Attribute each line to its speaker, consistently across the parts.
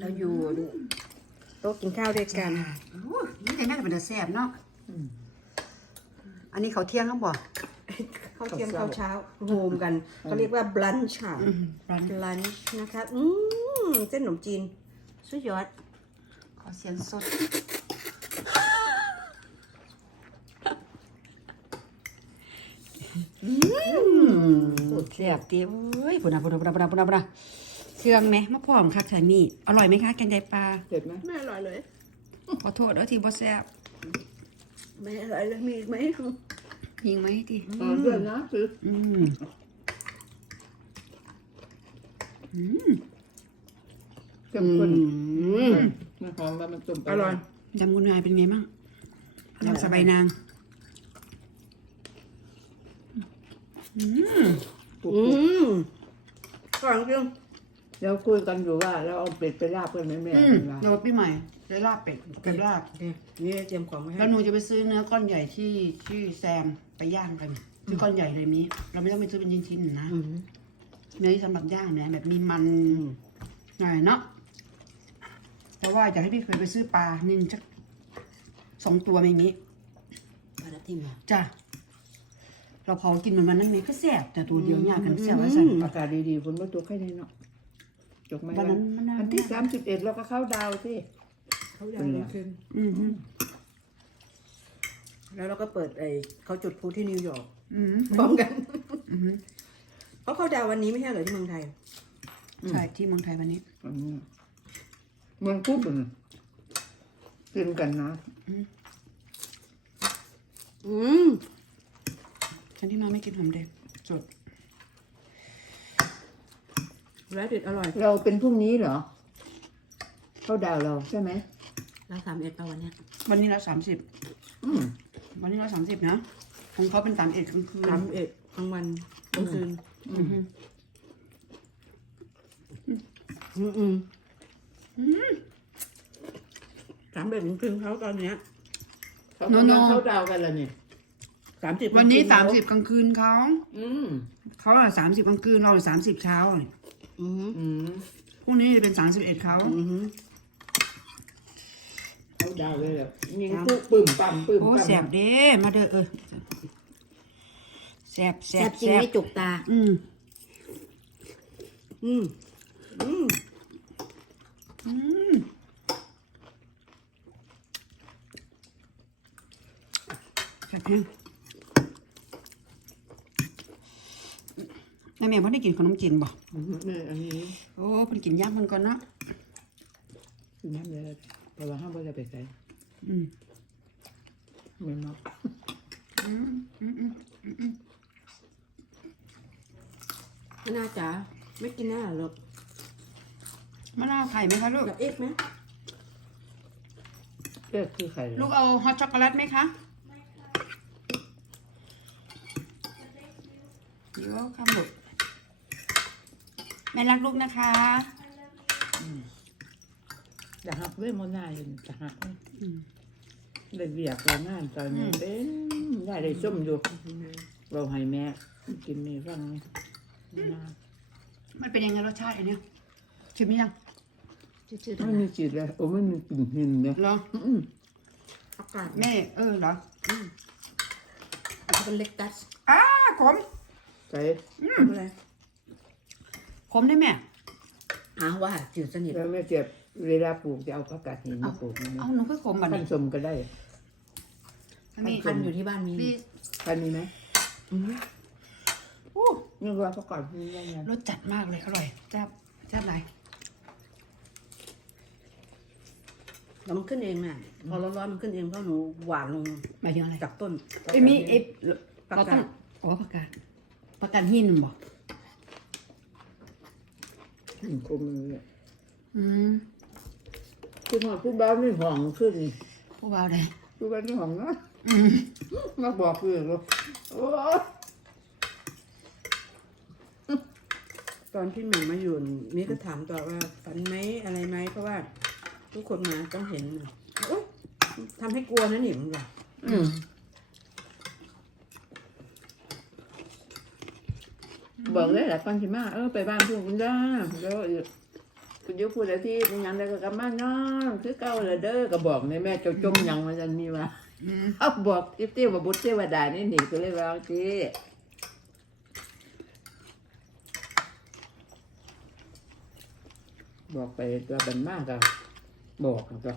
Speaker 1: เราอยู่โต๊ะกินข้าวด้วยกัน
Speaker 2: อู้นี่แต่แม่ก็เป็นแต่แซ่บเนาะอันนี้เขาวเที่ยงครับบ่
Speaker 1: ข้าวเที่ยงข้าวเช้าโฮมกันเขาเรียกว่าบลันช์ค่ะ
Speaker 2: ร้าน
Speaker 1: บลันช์นะคะอืมเส้นขนมจีน สุดยอด
Speaker 2: ขอเสียงสดสุดแซ่บเตี้ยเอ้ยปุ่นอะปุ่นอะปุ่นอะปุ่นอะปุ่นอะปุ่นอะ เครื่องไหมมะพร้าวคักใส่มีอร่อยไหมคะแกงไตปลา
Speaker 3: เจ็บไหม
Speaker 1: ไม่อร่อยเลย
Speaker 2: ขอโทษเด้อที่บ่แซ่บ
Speaker 1: ไม่อร่อยเลยมีอีกไหม
Speaker 2: ยิงไหมที่
Speaker 3: อ๋อเพื่อนนะคือ
Speaker 2: อืมอืม
Speaker 3: เข้มข้น
Speaker 2: อืม
Speaker 3: มันหอมแล้วมันจุ่มไป
Speaker 1: อร่อย
Speaker 2: ยำกุนยายเป็นไงบ้างยำสบายนางอืม
Speaker 1: อืมก่อนจริง
Speaker 3: แล้วคุยกันอยู่ว่าเราเอาเป็ดไปลาบกันไหมแม่
Speaker 2: อืม
Speaker 3: เวลา
Speaker 2: เดี๋ยวพี่ใหม่จะลาบเป็ดเป็ดลาบ
Speaker 1: นี่เตรียมของไว้ให้
Speaker 2: แล้วหนูจะไปซื้อเนื้อก้อนใหญ่ที่ที่แซมไปย่างกันซื้อก้อนใหญ่เลยนี้เราไม่ต้องไปซื้อเป็นชิ้นๆนะ
Speaker 1: อืม
Speaker 2: เนื้อที่สำหรับย่างเนี่ยแบบมีมันหน่อยเนาะแต่ว่าอยากให้พี่เคยไปซื้อปลานิ่สักสองตัวอย่างนี้
Speaker 1: มาแล้วที่มา
Speaker 2: จ้ะเราเผากินเหมือนมันนั่นเองก็แสบแต่ตัวเดียวย่างกันแสบไว้สั่น
Speaker 3: อากาศดีๆฝนมาตัวแค่นี้เนาะ จกไหม
Speaker 2: วันนั้นมันน่า
Speaker 3: วันที่สามสิบเอ็ดเราก็เข้าดาวสิ
Speaker 1: เขาอยากกินคืน
Speaker 2: อืมฮึ
Speaker 1: แล้วเราก็เปิดไอ้เขาจุดพลุที่นิวยอร์ก
Speaker 2: อืม
Speaker 1: พร้อมกัน
Speaker 2: อืมฮึ
Speaker 1: เขาเข้าดาววันนี้ไม่ใช่เหรอที่เมืองไทย
Speaker 2: ใช่ที่เมืองไทยวันนี้
Speaker 3: อันนี้เมืองกุ๊บมันกินกันนะ
Speaker 1: อืม
Speaker 2: ฉันที่มาไม่กินหอมแดงสด
Speaker 1: แล้วเด็ดอร่อย
Speaker 3: เราเป็นพรุ่งนี้เหรอเข้าดาวเราใช่ไหม
Speaker 1: เราสามเอ็ดตะวันเนี้ย
Speaker 2: วันนี้เราสามสิบ
Speaker 3: อืม
Speaker 2: วันนี้เราสามสิบนะของเขาเป็นสามเอ็ดกลางคืน
Speaker 1: สามเอ็ดกลางวันกลางคืน
Speaker 2: อืมฮึ
Speaker 1: อืมอืมสามเอ็ดกลางคืนเขาตอนเนี้ย
Speaker 3: เขากำลังเข้าดาวกันแล้วนี่
Speaker 1: สามสิบ
Speaker 2: วันนี้สามสิบกลางคืนเขา
Speaker 3: อืม
Speaker 2: เขาอะสามสิบกลางคืนเราสามสิบเช้า
Speaker 1: อืม
Speaker 3: อืม
Speaker 2: พรุ่งนี้จะเป็นสามสิบเอ็ดเขา
Speaker 1: อืม
Speaker 3: เข้าดาวเลยแบบยิงปุ๊บปึ้มปั๊มปึ้ม
Speaker 2: โอ้
Speaker 3: ปั๊ม
Speaker 2: แสบเด้มาเด้อเออแสบแส
Speaker 1: แซ่
Speaker 2: บบ
Speaker 1: จริง
Speaker 2: แสบ
Speaker 1: ไม่จุกตา
Speaker 2: อืม
Speaker 1: อืมอืม
Speaker 2: อืมแสบแห้ง แม่แม่พ่ได้กินขนมจีนบ่
Speaker 3: อืมนี่อันนี้
Speaker 2: โอ้เพิ่นกินย่างมันก่อนเนาะ
Speaker 3: คือน้ำเลยแต่ว่าห้ามว่าจะไปใส่
Speaker 2: อืม
Speaker 3: เหมือนเนาะ
Speaker 2: อืมอืมอืม
Speaker 1: มะนาวจ๋าไม่กินหน้าหรอก
Speaker 2: มะนาวไข่ไหมคะลูก
Speaker 1: กับเอ็กไหม
Speaker 3: เลือกคือไข่
Speaker 2: ลูกเอาฮอตช็อกโกแลตไหมคะเดี๋ยวคำลูก แม่รักลูกนะคะ
Speaker 3: จะหักด้วยโมนาอยู่จะหัก
Speaker 2: อืม
Speaker 3: ได้เบียกเรางานตอนนี้เป็นได้ได้ส้มอยู่เราให้แม่กินนี่ฟังนี่นะ
Speaker 2: มันเป็นยังไงรสชาติอันเนี้ยชิมหรือยัง
Speaker 1: ชื่อๆ
Speaker 3: ไม่มีจิตเลยโอ้ไม่มีกลิ่นหินเนี่ย
Speaker 2: เหรอ
Speaker 3: อืม
Speaker 1: อากาศ
Speaker 2: แม่เออเหรอ
Speaker 1: เป็นเล็กตัส
Speaker 2: อ้าขม
Speaker 3: ใส่
Speaker 1: อะไร
Speaker 2: ขมได้แม่
Speaker 1: หาว่าจืดสนิท
Speaker 3: แล้วแม่เจ็บเวลาปลูกจะเอาผักกาดหินมาปลูกนะ
Speaker 2: เอาหนูก็ขมบัด
Speaker 3: ท่า
Speaker 2: นี้
Speaker 3: นสมก็ได้
Speaker 2: มี
Speaker 1: พันอยู่ที่บ้านมี
Speaker 2: มี
Speaker 3: ท่านมีไหม
Speaker 1: อืม
Speaker 2: โอ้
Speaker 3: นี่ว่าผักกาดหินได้ไง
Speaker 2: รสจัดมากเลยอร่อยแซ่บแซ่บไร
Speaker 1: แล้วมันขึ้นเองน่ะพอร้อนๆมันขึ้นเองเพราะหนูหวานลง
Speaker 2: หมายถึงอะไร
Speaker 1: จากต้น
Speaker 2: เอ้ยมีเอ้ย
Speaker 1: ประ
Speaker 2: เรา
Speaker 1: กา
Speaker 2: ต้อง
Speaker 1: ศ
Speaker 2: อ๋อประกาศประกาศหินบ่
Speaker 3: อืมคมเลย
Speaker 2: อืม
Speaker 3: คุณหอผู้บ้านไม่ห่วงขึ้น
Speaker 2: ผู้บ่าวได้
Speaker 3: ผู้บ้านไม่ห่วงนะ
Speaker 2: อืม
Speaker 3: มาบอกคือว่าโอ้ย
Speaker 1: ตอนที่หม่มาอยู่มีก็ถามต่อว่าฝันไหมอะไรไหมเพราะว่า ทุกคนมาต้องเห็นน่ะโอ๊ยทำให้กลัวนะนี่มึงบอก
Speaker 3: อืม บอกเลยแหละฟังสิมาเออไปบ้านพวกคุณจ้าแล้วคุณยุพูดอะไรที่เป็นหยังได้ก็กลับมานอนคือเก่าเลยเด้อก็บอกในแม่เจ้าจมหยังมาจันมีว่า
Speaker 2: อืม
Speaker 3: เอาบอกทิพย์เตี้ยว่าบุตรเทวดานี่หนีก็เลยว่าเอาจีบอกไปตัวบันมากก็บอกก็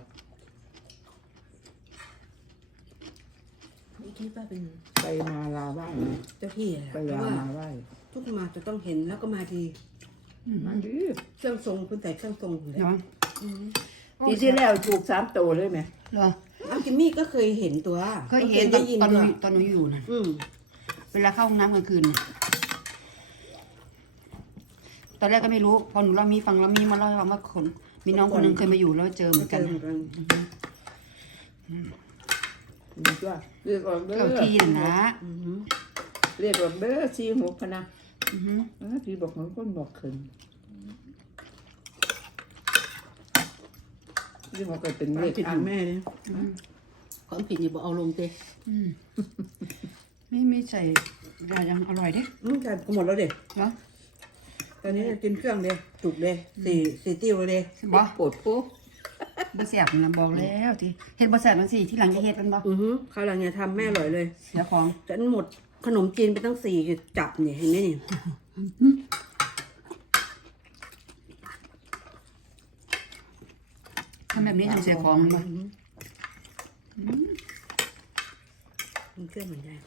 Speaker 1: ไม่คิดว่าเป็น
Speaker 3: ไปมาลาไหว้นะ
Speaker 1: เจ้าที่อะ
Speaker 3: ไป
Speaker 1: เพ
Speaker 3: ลา
Speaker 1: ราะว่า
Speaker 3: มาไหว้
Speaker 1: ทุกมาจะต้องเห็นแล้วก็มาดี
Speaker 3: มาดี
Speaker 1: เครื่องทรงคุณแต่เครื่องทรงอยู่แล้ว
Speaker 2: เนาะ
Speaker 1: อืม
Speaker 3: ปีที่แล้วถูกสามตัวเลยไหม
Speaker 2: เหรอ
Speaker 1: อ้าวจิมมี่ก็เคยเห็นตัว
Speaker 2: เคยเห็นตอ
Speaker 1: ได้
Speaker 2: น
Speaker 1: ยิน
Speaker 2: ตอนห
Speaker 1: ด้
Speaker 2: นู
Speaker 1: วย
Speaker 2: ตอนหนูอยู่นะ
Speaker 1: อืม
Speaker 2: เวลาเข้าห้องน้ำกลางคืนน่ะตอนแรกก็ไม่รู้พอหนูเล่ามีฟังแล้วมีมาเล่าให้ฟังว่าคนมีน้องคนหนึงเคยมาอยู่แล้วเจอเหมือน
Speaker 1: เจ
Speaker 2: กัน
Speaker 1: อเหมือนกัน
Speaker 3: มีตัวเรียกออกเด้อ
Speaker 2: เจ้าที่น่ะนะ
Speaker 1: อือหือ
Speaker 3: เรียกออกเด้อชีหกพะนะ
Speaker 2: อือหือ
Speaker 3: เออพี่บอกเหมือนคนบอกขึ้นที่บอกเคยเป็น
Speaker 1: ความ
Speaker 3: เลข
Speaker 1: ผิด
Speaker 3: อั
Speaker 1: ข
Speaker 3: น
Speaker 1: องแม่เนี่ยความผิดอย่าบอกเอาลงเตะ
Speaker 2: อืมไม่ไม่ใส่ยายังอร่อยเด้
Speaker 1: อืมแต่หมดแล้วเด็ก
Speaker 2: เนาะ
Speaker 1: ตอนนี้กินเครื่องเด็จุกเด็สี่สี่ติ้วเลย
Speaker 2: บ่
Speaker 3: ปวดปุ๊บ
Speaker 2: บ่แซ่บนะบอกแล้วที่เฮ็ดบ่แซ่บจังซี่ที่หลังจะเฮ็ดมันบ่
Speaker 1: อือหือข้าวหลังเนี่ยทำแม่อร่อยเลย
Speaker 2: เสียของ
Speaker 1: ฉันหมด ขนมจีนไปตั้งสี่จับเนี่ยเห็นไหมนี่
Speaker 2: ทำแบบนี้ทำเสียของมันบ่
Speaker 1: มันเครื่องเหมือนกัน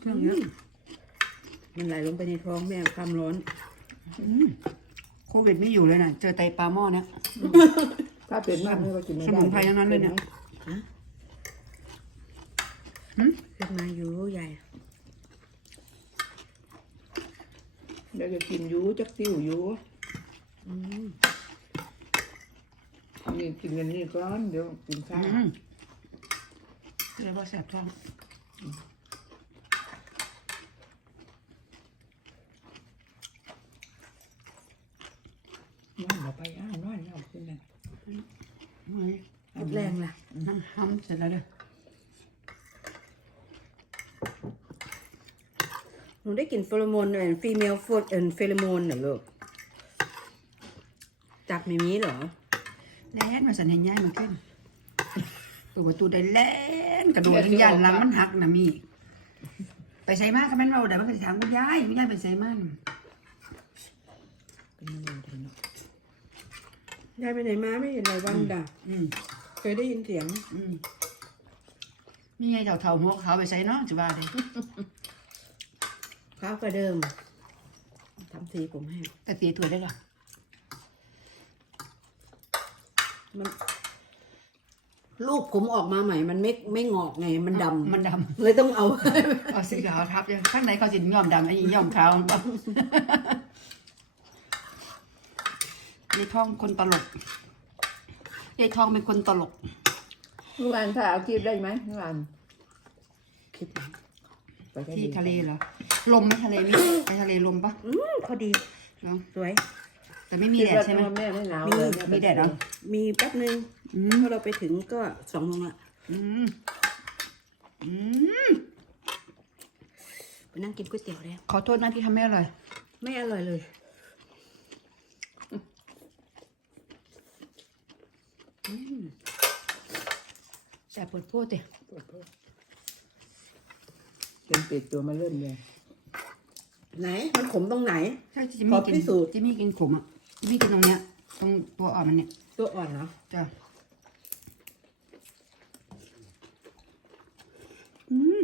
Speaker 2: เครื่องเยอะ
Speaker 1: มันไหลลงไปในท้องแม่ความร้อน
Speaker 2: อืมโควิดไม่อยู่เลยน่ะเจอไตปลาหม้อเนี่ย
Speaker 3: ถ้าเป็นมากไม่ก็กินไม่ได้
Speaker 2: สมุนไพรทั้งนั้นเลยเนี่ย
Speaker 1: เรียกมาอยู่ใหญ่
Speaker 3: เดี๋ยวจะกินอยูจักติ้วอยู
Speaker 1: อืม
Speaker 3: นี่กินกันนี่ก่อน เดี๋ยวกินข้าว
Speaker 2: อืมเรียกว่าแซ่บท้อง
Speaker 3: น้องเอาไปอ้าวน้อยเอาขึ้นนะ
Speaker 2: โอ้ย
Speaker 1: หมดแรงล่ะ
Speaker 2: น้ำห้ำเสร็จแล้วเด้อ
Speaker 1: หนู ได้กลิ่นเฟโรโมนเอ็นฟีเมลฟูดเอ็นเฟโรโมนเหรอลูกจับไม่มีเหรอ
Speaker 2: แล่นมาสันเห็นย่ายมันขึ้นเปิดประตูได้แล่นกระโดดยันหลังมันหักนะมี ไปใส่มากก็แม่นเราแต่ว่าก็สิถามคุณยายคุณยายไปใส่มาก
Speaker 3: เป็นยังไงเถอะเนาะ
Speaker 1: ยายไปไหนมาไม่เห็นหลายวันด่ะ
Speaker 2: อืม
Speaker 1: เคยได้ยินเสียง
Speaker 2: อืมมีไงเถ่าๆหัวขาวไปใส่เนาะจะว่าเลย
Speaker 1: ข้าวกระเดิมทำสีผมให้
Speaker 2: แต่ตีตัวได้หรอ
Speaker 1: มันลูกผมออกมาใหม่ มันไม่ไม่งอกไง มันดำ
Speaker 2: มันด
Speaker 1: เลยต้องเอาำ
Speaker 2: เอาสีขาวทับยังข้างในเขาสิย่อมดำไอ้ยี่ย่อมขาวมันบ่ยายทองคนตลกยายทองเป็นคนตลก
Speaker 3: เมื่อวานถ้าเอาคลิปได้ไหมเมื่อวาน
Speaker 1: คิดนะ
Speaker 3: ไปแค่
Speaker 2: ที่
Speaker 3: นี้
Speaker 2: ทะเลเหรอ ลมไหมทะเลมีไปทะเลลมปะ
Speaker 1: อืมพอดี
Speaker 2: เนาะ
Speaker 1: สวย
Speaker 2: แต่ไม่มีแดดใช่ไหม
Speaker 3: คิว่าแม่ไม่หนาว
Speaker 1: มี
Speaker 3: เลย
Speaker 2: มีแดดเหรอ
Speaker 1: มีแป๊บนึง
Speaker 2: อืม
Speaker 1: พอเราไปถึงก็สองโมงละ
Speaker 2: อืมอืม
Speaker 1: ไปนั่งกินก๋วยเตี๋ยวแล้ว
Speaker 2: ขอโทษนะที่ทำไม่อร่อย
Speaker 1: ไม่อร่อยเลย
Speaker 2: แต่ปวดโพูดเตะ
Speaker 3: เป็นเป็ดตัวมาเริ่มเลย
Speaker 1: ไหน มันขมตรงไหน
Speaker 2: ใช่จิมมี่
Speaker 1: ขอ
Speaker 2: กิ
Speaker 1: พิ
Speaker 2: น
Speaker 1: สูจน์
Speaker 2: จิมมี่กินขมอะจิมมี่กินตรงเนี้ยตรงตัวอ่อนมันเนี่ย
Speaker 1: ตัวอ่อนเหรอ
Speaker 2: จ้ะอืม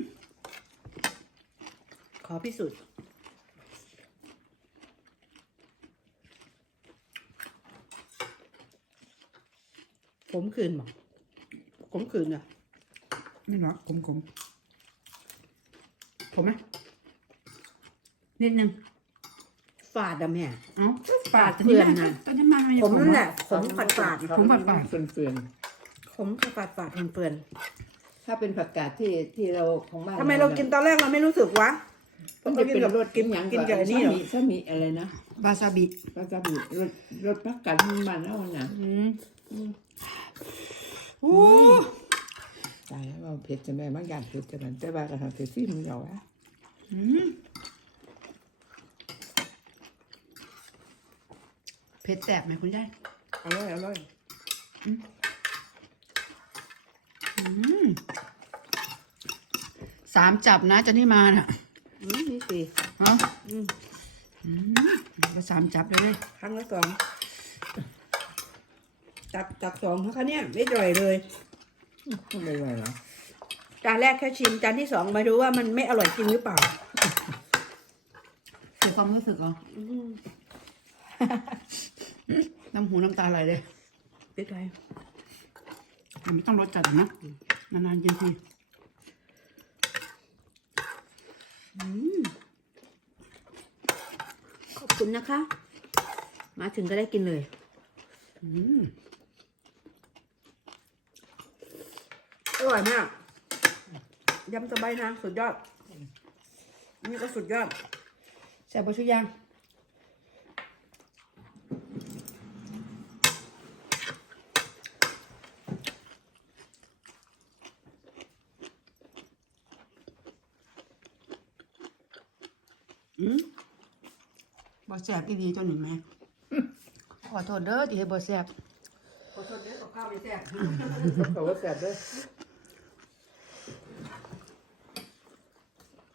Speaker 1: ขอพิสูจน์ขมขืนบอกขมขืนเหรอะ
Speaker 2: ไม่หรอกขมขมขมไหม นิดนึง
Speaker 1: ฝาดอะแม่
Speaker 2: เอ้า
Speaker 1: ปาดเพื่อนน่ะ
Speaker 2: ตอนนี้มันมันยัง
Speaker 1: ผมนั่นแหละขมฝาดฝาด
Speaker 2: ผมฝาดฝาด
Speaker 3: เฟื่อนเฟื่อน
Speaker 1: ขมฝาดฝาดเปื่อน
Speaker 3: ๆถ้าเป็นผักกาดที่ที่เราของบ้าน
Speaker 1: ๆทำไมเรากินตอนแรกเราไม่รู้สึกวะ
Speaker 3: มันจะเป็นรสกินหยัง
Speaker 1: กินกับไอ้นี่เหรอ
Speaker 3: ถ้ามีอะไรนะ
Speaker 2: วาซาบิ
Speaker 3: ปลาซาบิรสรสผักกาดมันมันเอาหนัง
Speaker 2: อืม
Speaker 1: โอ้
Speaker 3: ตายแล้วเราเผ็ดจะแม่บางอย่างเผ็ดจะนั้นแต่ว่าก็ทำเผ็ดที่มันเหรอวะ
Speaker 2: อืม เผ็ดแสบไหมคุณยาย
Speaker 1: อร่อยอร่อย
Speaker 2: อืมสามจับนะจะนี่มาน่ะ
Speaker 1: อืมนี่สี่
Speaker 2: ฮะ
Speaker 1: อืม
Speaker 2: อืมก็สามจับเลย
Speaker 1: ครั้งละสองจับจับสองเพราะคะเนี่ยไม่อร่อยเลย
Speaker 3: ไม่ไหวเหรอ
Speaker 1: จานแรกแค่ชิมจานที่สองมาดูว่ามันไม่อร่อยจริงหรือเปล่า
Speaker 2: เสียความรู้สึกเหรอ
Speaker 1: อืม
Speaker 2: น้ำหูน้ำตาไหลเลย
Speaker 1: เป็นไร
Speaker 2: แต่ไม่ต้องรสจัดนะนานๆกินที
Speaker 1: ขอบคุณนะคะ มาถึงก็ได้กินเลย
Speaker 2: อืม
Speaker 1: อร่อยมากยำสบายนางสุดยอด นี่ก็สุดยอด
Speaker 2: แซ่บปะชุยาง บ่แซ่บอีดีจนหนึ่งไหมขอโทษเด้อที่ให้บ่แซ่บ
Speaker 1: ขอโทษด้วยกับข้าวไม่แซ่บ
Speaker 3: เขาว่าแสบด้วย
Speaker 2: อ